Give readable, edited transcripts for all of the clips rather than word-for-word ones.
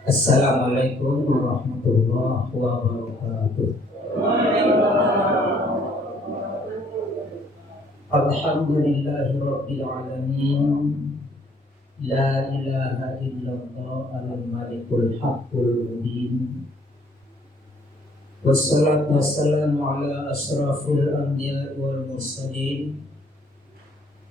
Assalamualaikum warahmatullahi wabarakatuh. Alhamdulillahi rabbil alamin. La ilaha illallah al-malikul haqqul mubin. Wassalatu wassalamu ala asrafil anbiya wal mursalin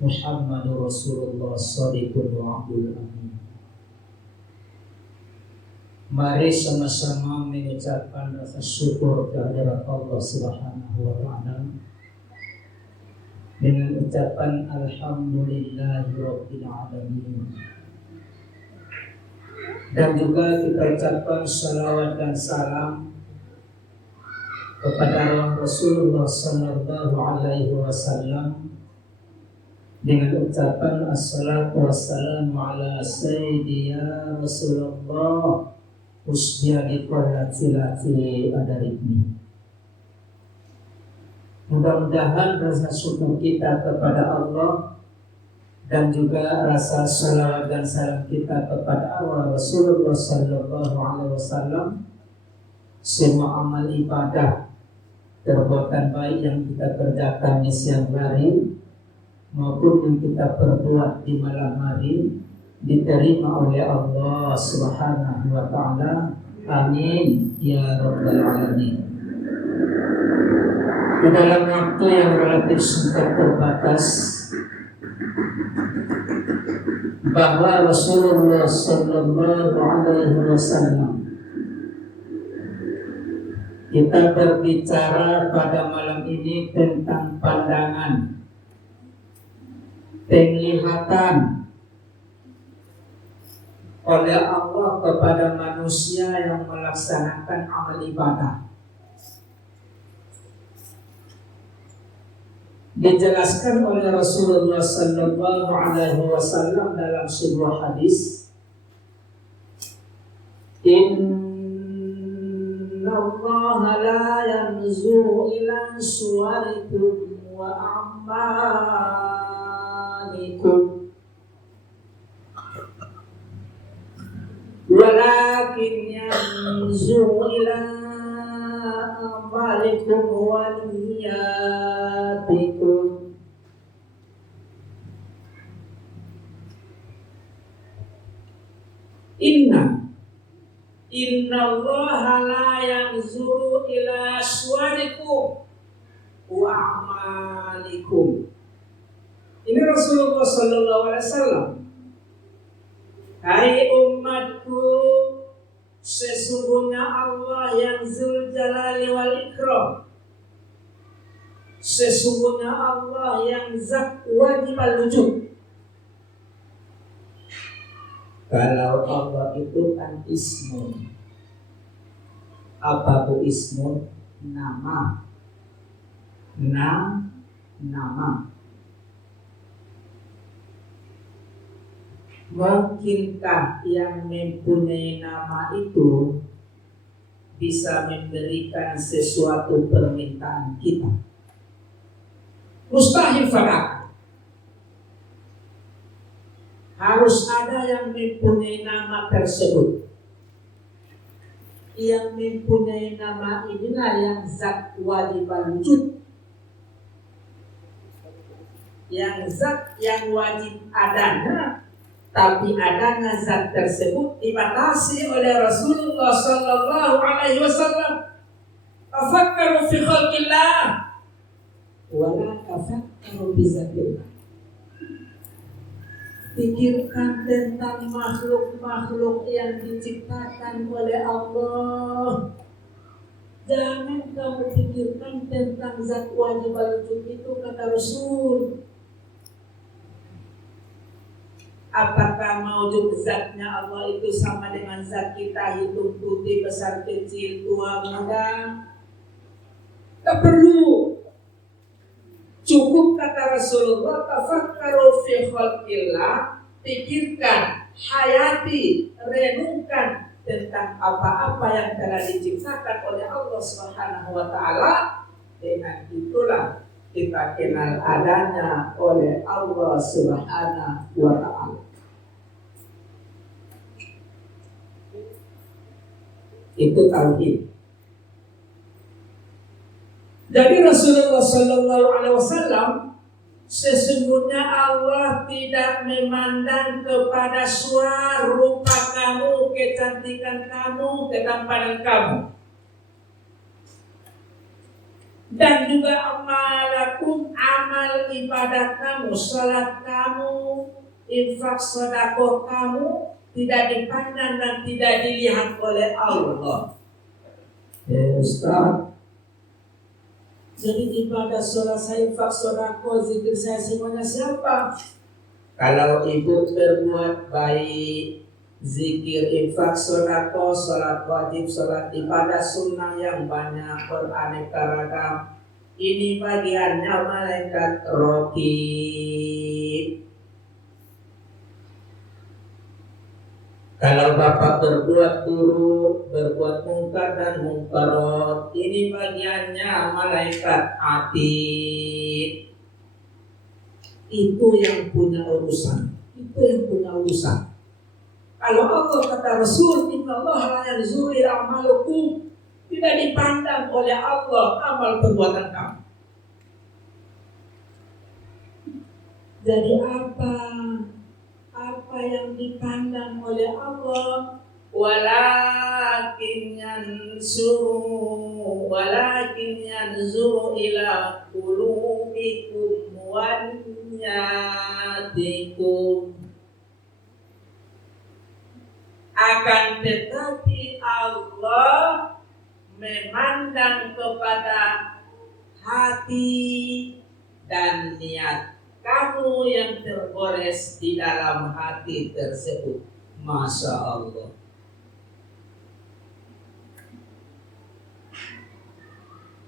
Muhammadur Rasulullah shadiqul wa'dul amin. Mari sama-sama mengucapkan rasa syukur kehadirat Allah Subhanahu wa ta'ala dengan ucapan Alhamdulillahi Rabbil Alamin. Dan juga kita ucapkan salawat dan salam kepada Rasulullah Sallallahu Alaihi Wasallam dengan ucapan assalatu wassalamu ala sayyidina Rasulullah usbiadi kualatilati adaribni. Mudah-mudahan rasa syukur kita kepada Allah dan juga rasa salawat dan salam kita kepada Rasulullah Sallallahu Alaihi Wasallam, semua amal ibadah perbuatan baik yang kita kerjakan di siang hari maupun yang kita perbuat di malam hari diterima oleh Allah Subhanahu wa ta'ala. Amin ya rabbal alamin. Di dalam waktu yang relatif singkat terbatas, bahwa Rasulullah sallallahu alaihi wasallam, kita berbicara pada malam ini tentang pandangan, penglihatan oleh Allah kepada manusia yang melaksanakan amal ibadah. Dijelaskan oleh Rasulullah sallallahu alaihi wasallam dalam sebuah hadis, Inna Allah la yanzuru ila suwarikum wa a'malikum walakin yanzuru ila amalikum wa niyatikum. Inna Allah la yanzuru ila suwarikum wa amalikum. Ini Rasulullah sallallahu alaihi wasallam. Hai umatku, sesungguhnya Allah yang Dzul Jalali wal Ikram, sesungguhnya Allah yang zat wajib al-wujud. Kalau Allah itu kan ismun. Apa itu ismun? Nama. Nama. Mungkinkah yang mempunyai nama itu bisa memberikan sesuatu permintaan kita? Mustahil fakat. Harus ada yang mempunyai nama tersebut. Yang mempunyai nama inilah yang zat wajib wujud. Yang zat yang wajib adanya, tapi adanya zat tersebut dibatasi oleh Rasulullah sallallahu alaihi wasallam. Tafakkaru fi khalqillah wa la tafakkaru bi zatillah. Pikirkan tentang makhluk-makhluk yang diciptakan oleh Allah. Jangan kamu pikirkan tentang zat wajib wujud itu, kata Rasul. Apakah maujud zatnya Allah itu sama dengan zat kita, hitung putih, besar kecil, tua muda? Tak perlu. Cukup kata Rasulullah, tafakkaru fi khalqillah, pikirkan, hayati, renungkan tentang apa-apa yang telah diciptakan oleh Allah Subhanahu wa ta'ala. Dengan itulah kita kenal adanya oleh Allah Subhanahu wa ta'ala. Itu tauhid. Jadi Rasulullah Sallallahu Alaihi Wasallam, sesungguhnya Allah tidak memandang kepada suara, rupa kamu, kecantikan kamu, ketampanan kamu, dan juga amalakum, amal ibadah kamu, salat kamu, infak sedekah kamu tidak dipandang dan tidak dilihat oleh Allah. Ya Ustaz, jadi ibadah salat saya, infak sedekah, zikir saya semuanya siapa? Kalau ibu berbuat baik, zikir, infak, sedekah, salat wajib, salat ibadah sunnah yang banyak beraneka ragam, ini bagiannya malaikat raqib. Kalau bapak berbuat buruk, berbuat mungkar dan mungkarat, ini bagiannya malaikat atid. Itu yang punya urusan. Kalau Allah kata Rasul, Inna Allah la yanzuru ila amalukum, tidak dipandang oleh Allah amal perbuatan kamu. Jadi apa yang dipandang oleh Allah? Walakin yanzuru ila qulubikum wa niyatikum. Akan tetapi Allah memandang kepada hati dan niat kamu yang tergores di dalam hati tersebut. Masya Allah.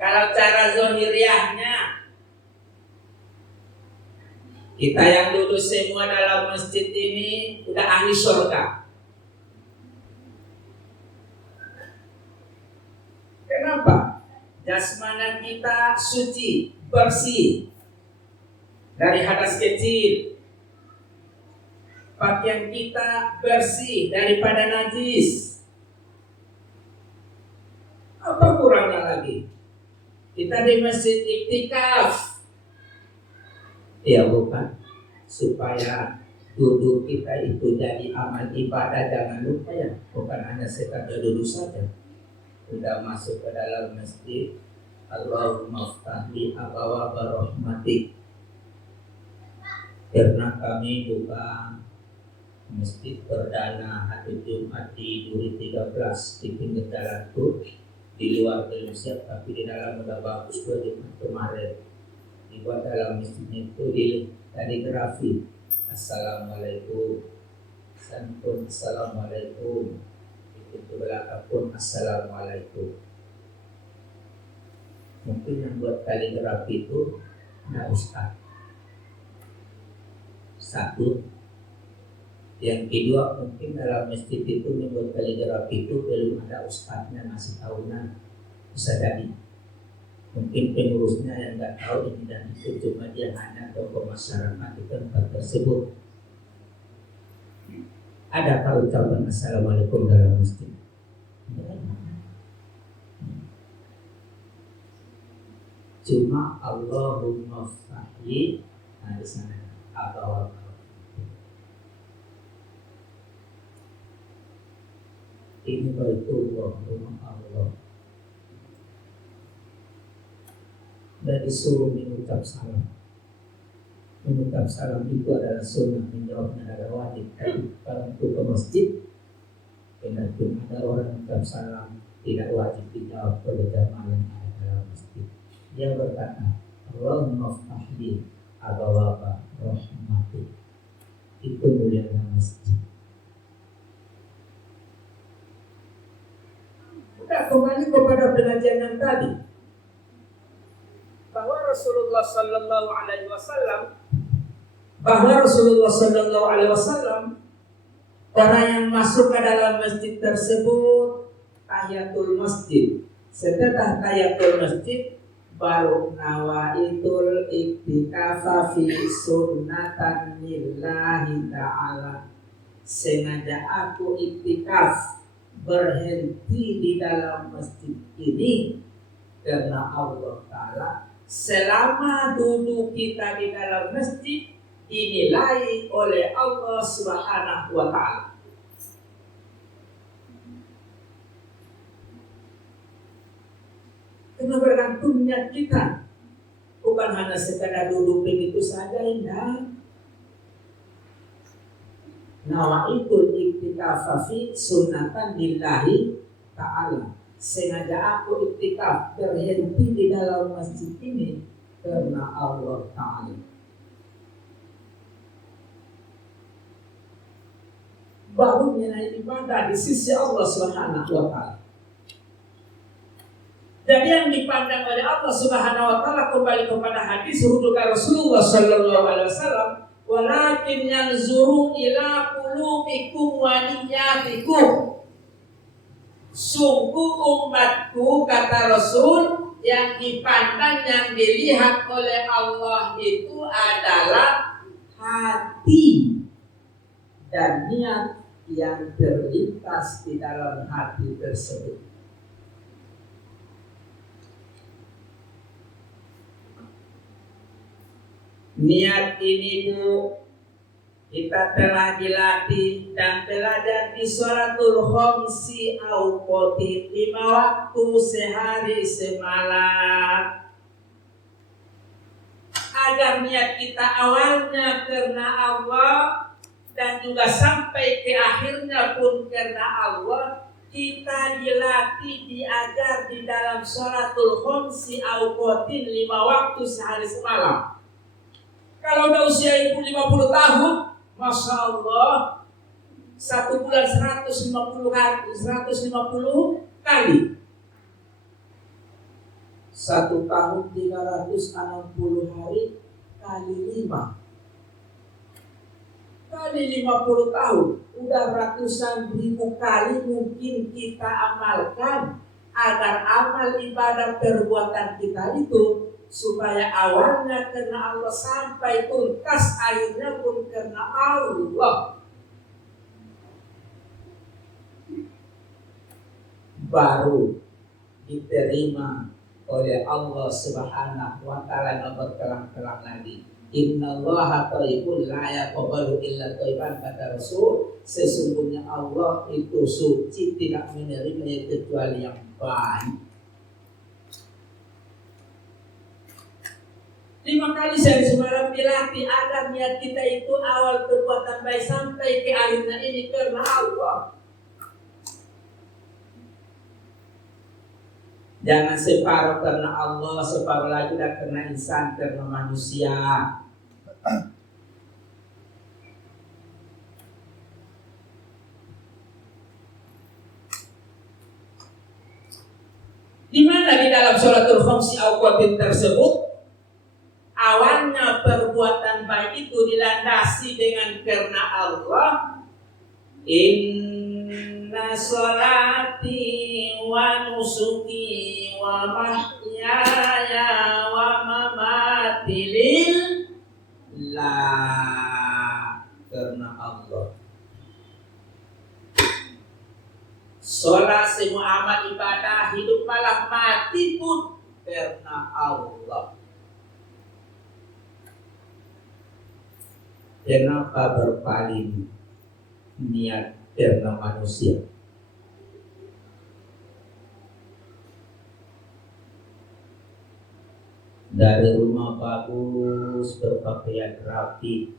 Kalau cara zahiriahnya, kita yang duduk semua dalam masjid ini udah ahli surga. Kenapa? Jasmana kita suci, bersih dari hadas kecil. Pakaian kita bersih daripada najis. Apa kurangnya lagi? Kita di masjid iktikaf. Ya bukan, supaya duduk kita itu jadi amal ibadah. Jangan lupa ya, bukan hanya sekadar duduk saja. Sudah masuk ke dalam masjid, Allahumma ftahli abwaaba rahmatik. Karena kami buka masjid perdana hari Jumat di Duri 13 di pinggir jalan itu, di luar belum siap, tapi di dalam udah bagus tuh Jumat kemarin. Dibuat dalam masjidnya itu di kaligrafi. Assalamualaikum, santun assalamualaikum. Itu belakang pun assalamualaikum. Mungkin yang buat kaligrafi itu ada ustaz. Satu. Yang kedua, mungkin dalam masjid itu membuat kaligrafi itu belum ada ustaznya, masih tahunan. Bisa jadi. Mungkin pengurusnya yang nggak tahu ini dan itu, cuma dia hanya tokoh masyarakat di tempat tersebut. Adakah ucapan assalamualaikum dalam masjid? Cuma Allahumma ftahli, nah di sana apa? Ini baitullah, rumah Allah. Dan disuruh mengucap salam. Mengucap salam itu adalah sunnah, menjawabnya adalah wajib. Tapi kalau itu ke masjid, kenapa ada orang mengucap salam tidak wajib dijawab oleh jamaah yang ada dalam masjid. Dia berkata, Allahumma ftahli abwaaba rahmatik. Itu mulianya masjid. Kita kembali kepada pengajian yang tadi, bahwa Rasulullah Sallallahu Alaihi Wasallam orang yang masuk ke dalam masjid tersebut tahiyatul masjid. Setelah tahiyatul masjid baru nawaitul iktikafa fi sunnatan lillahi ta'ala. Sengaja aku iktikaf berhenti di dalam masjid ini karena Allah Ta'ala, selama duduk kita di dalam masjid dinilai oleh Allah Subhanahu wa Ta'ala. Karena bergantungnya kita bukan hanya sekadar duduk begitu saja, indah. Nawaitul iktikaf fi sunnatan lillahi ta'ala. Sengaja aku iktikaf berhenti di dalam masjid ini karena Allah Ta'ala. Baru mengenai ibadah di sisi Allah Subhanahu wa Ta'ala. Jadi yang dipandang oleh Allah Subhanahu wa Ta'ala kembali kepada hadis rujukan Rasulullah sallallahu alaihi wasallam, walakin yanzuru ila qulubikum wa niyyatikum. Sungguh umatku, kata Rasul, yang dipandang, yang dilihat oleh Allah itu adalah hati dan niat yang terlintas di dalam hati tersebut. Niat ini, Bu, kita telah dilatih dan belajar di sholatul khamsi awqati, 5 waktu sehari semalam. Agar niat kita awalnya karena Allah dan juga sampai ke akhirnya pun karena Allah, kita dilatih, diajar di dalam sholatul khamsi awqatin, 5 waktu sehari semalam. Kalau udah usia ibu 50 tahun, Masya Allah, 1 bulan 150 kali. 1 tahun 360 hari kali 5. Kali 50 tahun, udah ratusan ribu kali mungkin kita amalkan agar amal ibadah perbuatan kita itu supaya awalnya karena Allah sampai tuntas akhirnya pun karena Allah, baru diterima oleh Allah Subhanahu wa Ta'ala. Nomor kelang-kelang lagi, innallaha thayyibun la yaqbalu illa thayyiban, kata Rasul, sesungguhnya Allah itu suci, tidak menerima kecuali yang baik. 5 kali sehari semalam dilatih agar niat kita itu awal perbuatan baik sampai ke akhirnya ini karena Allah. Jangan separuh karena Allah, separuh lagi dah karena insan, karena manusia. Di mana di dalam sholatul khamsi awqatin tersebut awalnya perbuatan baik itu dilandasi dengan karena Allah. Inna sholati wa nusuki wa mahyaya wa mamati lillah, karena Allah. Sholat semua amal ibadah, hidup malam mati pun karena Allah. Kenapa berpaling niat karena manusia? Dari rumah bagus, berpakaian rapi,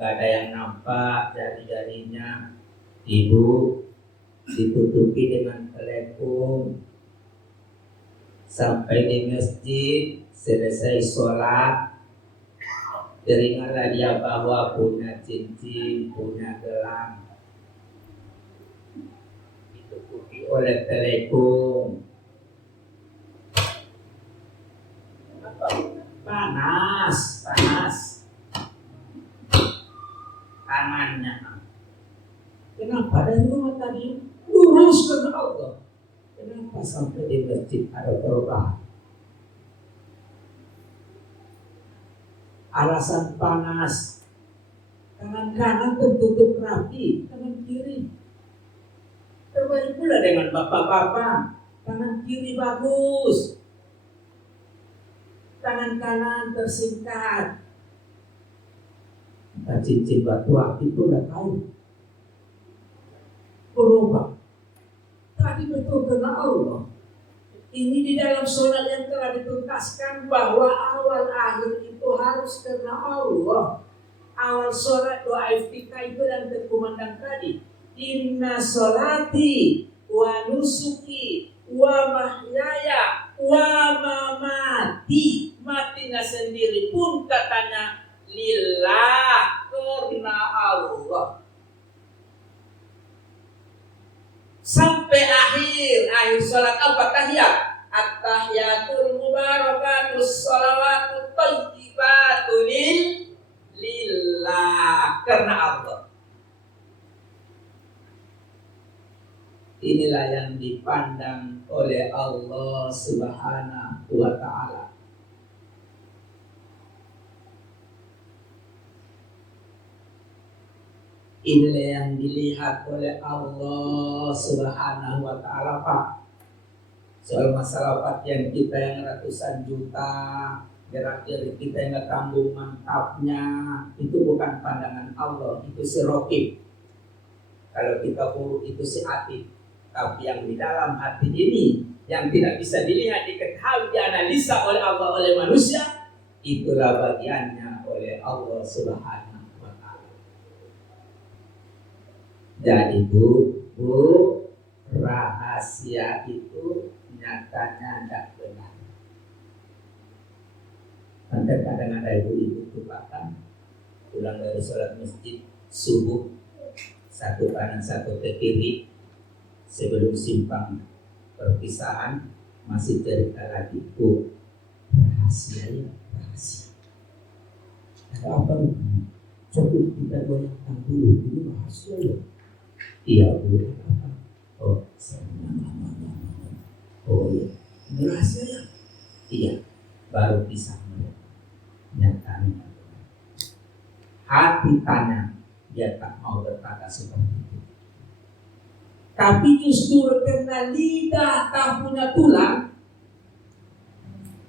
gak ada yang nampak jari-jarinya. Ibu ditutupi dengan telepon. Sampai di masjid, selesai sholat, teringatlah dia bahwa punya cincin, punya gelang, ditutupi oleh telepon. Panas tangannya. Kenapa dari rumah tadi lurus ke Allah? Kenapa sampai di masjid ada perubahan? Alasan panas, tangan kanan tertutup rapi, tangan kiri terbaik pula dengan bapak-bapak, tangan kiri bagus, tangan kanan tersingkat. Cincin batu akik itu udah tahu berubah. Tadi betul karena Allah. Ini di dalam sholat yang telah dituntaskan bahwa awal akhir itu harus karena Allah. Awal sholat doa iftikah itu dan berkumandang tadi. Inna sholati wa nusuki wa mahyaya wa mamati. Matinya sendiri pun katanya lillah, karena Allah. Sampai akhir sholat apa tahiyat? At-tahiyatul mubarakatus sholawatut thayyibatul lillah, karena Allah. Inilah yang dipandang oleh Allah Subhanahu wa ta'ala. Inilah yang dilihat oleh Allah Subhanahu wa ta'ala, Pak. Soal masalah pakaian kita yang ratusan juta, gerak-gerik kita yang tanggung mantapnya, itu bukan pandangan Allah, itu si Rokib. Kalau kita buruk itu si Atid. Tapi yang di dalam hati ini, yang tidak bisa dilihat, diketahui, dianalisa oleh Allah, oleh manusia, itulah bagiannya oleh Allah Subhanahu. Jadi bu, rahasia itu nyatanya tidak benar. Nanti kadang ada ibu-ibu lupakan pulang dari sholat masjid subuh, satu kanan satu ke kiri, sebelum simpang perpisahan masih cerita lagi, bu, rahasia ya, rahasia. Ada apa? Coba kita goyangkan dulu, ini rahasia ya. Iya bu, apa? Oh, oh iya, ini rahasia ya? Iya, baru bisa melihat. Nyatanya hati tanya, dia tak mau berkata seperti itu. Tapi justru karena lidah tak punya tulang,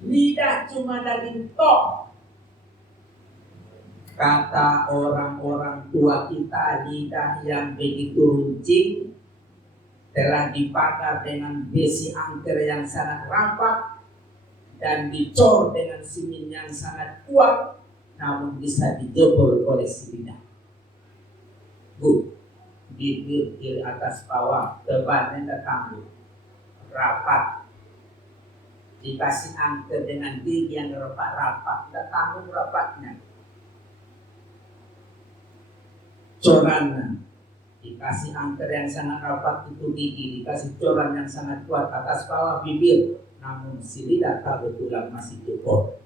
lidah cuma daging tok. Kata orang-orang tua kita, lidah yang begitu runcing telah dibakar dengan besi angker yang sangat rapat dan dicor dengan simin yang sangat kuat, namun bisa dijebol oleh si lidah. Bu, bibir kiri atas bawah, depannya tertangguh, rapat, dikasih angker dengan gigi yang rapat-rapat, tertangguh rapatnya. Corannya dikasih angker yang sangat rapat itu gigi, dikasih coran yang sangat kuat atas bawah bibir, namun si lidah tak betulan masih cukup.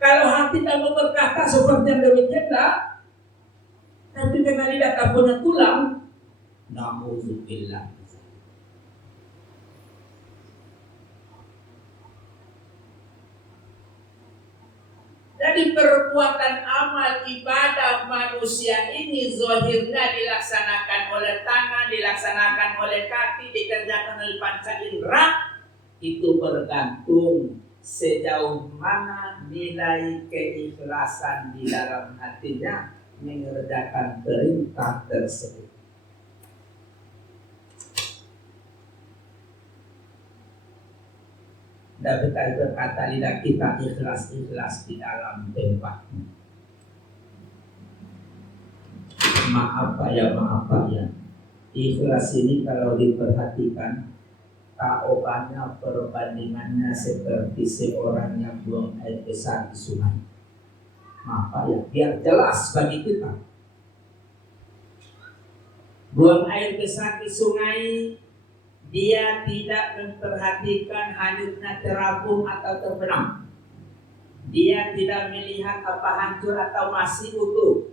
Kalau hati tak mau berkata seperti yang demikian tak, tapi karena lidah tak punya tulang, na'udzubillah. Jadi perbuatan amal ibadah manusia ini zahirnya dilaksanakan oleh tangan, dilaksanakan oleh kaki, dikerjakan oleh panca indera, itu bergantung sejauh mana nilai keikhlasan di dalam hatinya mengerjakan perintah tersebut. Dapat berkata lidah kita ikhlas-ikhlas di dalam tempatnya. Maaf ya. Ikhlas ini kalau diperhatikan, taobannya perbandingannya seperti seorang yang buang air besar di sungai. Maaf ya, biar jelas bagi kita. Buang air besar di sungai, dia tidak memperhatikan hanyutnya terapung atau terbenam. Dia tidak melihat apa hancur atau masih utuh.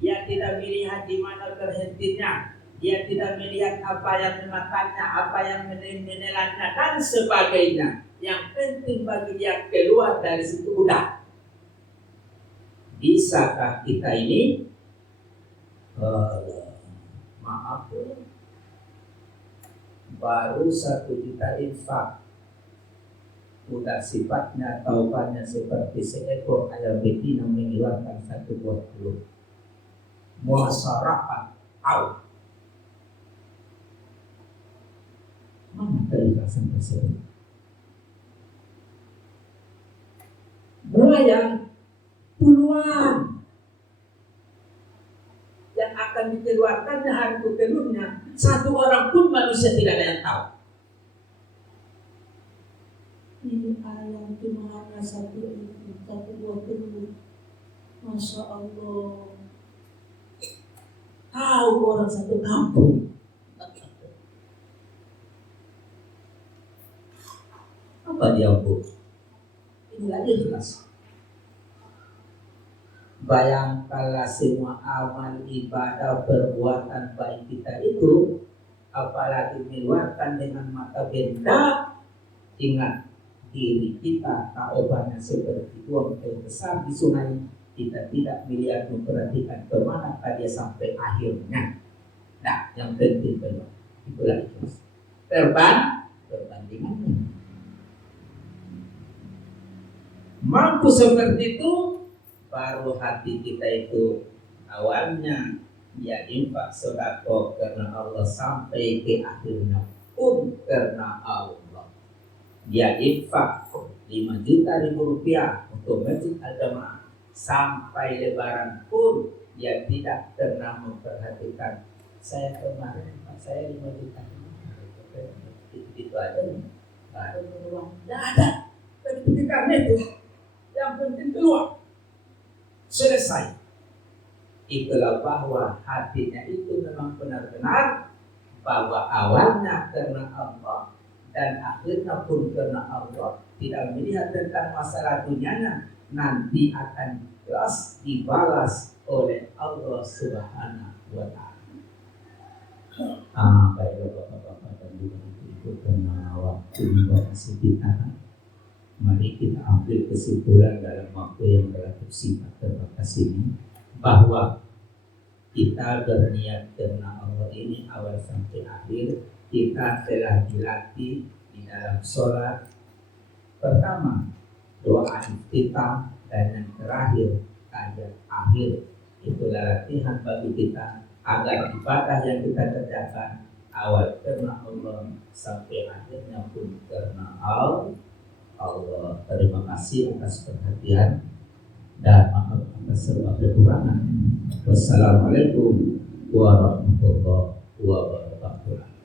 Dia tidak melihat di mana terhentinya. Dia tidak melihat apa yang memakannya, apa yang menelannya dan sebagainya. Yang penting bagi dia keluar dari situ udah. Bisakah kita ini maaf, baru 1 juta infak, udah sifatnya taubannya seperti seekor ayam betina mengeluarkan 1 buah telur. Muasarafat au. Mana keikhlasan tersebut? Buaya puluhan yang akan dikeluarkannya hari itu telurnya, 1 orang pun manusia tidak ada yang tahu. Ini ayam cuma hanya 1 buah telur. Masya Allah. Tahu orang 1 kampung. Apa dia bu? Inilah ikhlas. Bayangkanlah semua amal ibadah perbuatan baik kita itu, apalagi mengeluarkan dengan mata benda. Ingat, diri kita taobannya seperti buang air besar di sungai. Kita tidak melihat memperhatikan kemana dia sampai akhirnya. Nah, yang penting itulah ikhlas. Perbandingannya mampu seperti itu, baru hati kita itu awalnya ya infak sedekah karena Allah sampai ke akhirnya pun karena Allah. Dia infak 5 juta rupiah untuk masjid al-jamaah sampai lebaran pun dia tidak pernah memperhatikan saya kemarin saya 5 juta itu aja baru uang tidak ada sertifikatnya itu. Yang penting keluar selesai. Itulah bahwa hatinya itu memang benar-benar bahwa awalnya karena Allah dan akhirnya pun karena Allah, tidak melihat tentang masalah dunianya, nanti akan jelas dibalas oleh Allah Subhanahu wa Ta'ala. Baiklah Bapak-bapak dan Ibu-ibu, karena waktu masih kita, mari kita ambil kesimpulan dalam waktu yang relatif singkat terbatas ini, bahwa kita berniat karena Allah ini awal sampai akhir. Kita telah dilatih di dalam sholat. Pertama, doa iftitah, dan yang terakhir ayat akhir. Itulah latihan bagi kita agar ibadah yang kita kerjakan awal karena Allah sampai akhirnya pun karena Allah. Terima kasih atas perhatian dan maaf atas segala kekurangan. Wassalamualaikum warahmatullahi wabarakatuh.